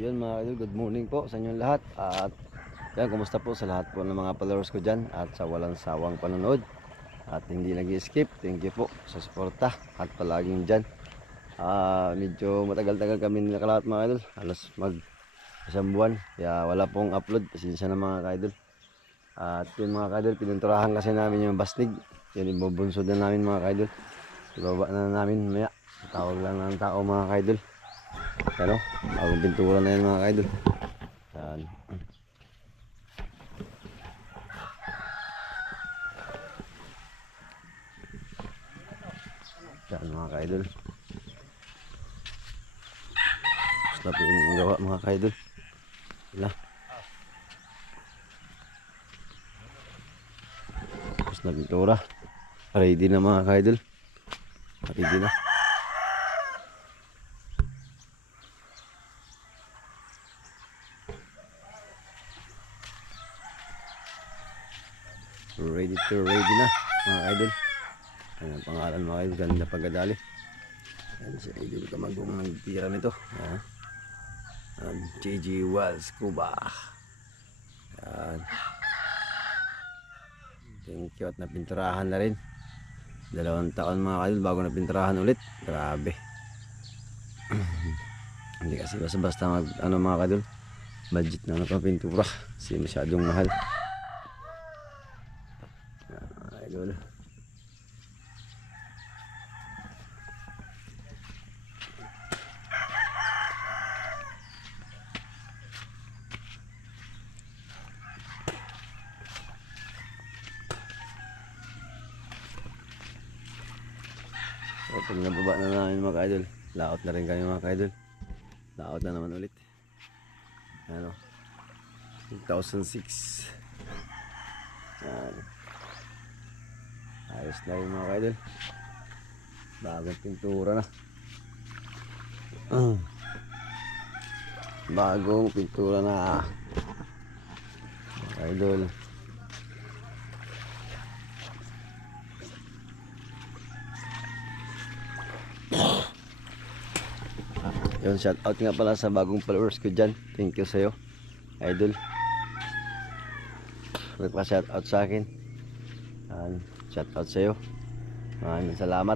Yun mga idol, good morning po sa inyong lahat. At yan, kumusta po sa lahat po ng mga followers ko dyan at sa walang sawang panonood at hindi nag-skip. Thank you po sa suporta at palaging dyan. Medyo matagal-tagal kami nakalahat mga idol, halos mag isang buwan, kaya wala pong upload. Pasensya na mga idol. At yun mga idol, pinunturahan kasi namin yung basnig. Yun, ibubunsod na namin mga idol. Ibaba na namin maya. Tawag lang ng tao mga idol. Ano, bagong pintura na yan mga idol. Yan. Yan mga idol. Tapos na po yung gawa mga idol. Wala. Tapos na pintura. Ready na mga idol. Ready na. Ready na mga idol. Ayan ang pangalan mga idol, ganda pagkadali. Ayan si idol Kamagong nagtira nito. Ayan, JG Wells Cuba. Ayan. Thank you at napinturahan na rin. 2 taon mga idol bago napinturahan ulit. Grabe. Hindi kasi basta mag mga idol, budget na pintura kasi masyadong mahal. Idol. So pag nababa na namin mga idol, laot na rin kami mga idol. Laot na naman ulit. Ano, 2006. Yan. Ayos na rin mga idol. Bagong pintura na. Bagong pintura na mga idol. Yun, shout out nga pala sa bagong followers ko dyan. Thank you sa'yo idol. Nagpa shout out sa akin. Shout out sa'yo. Maraming salamat.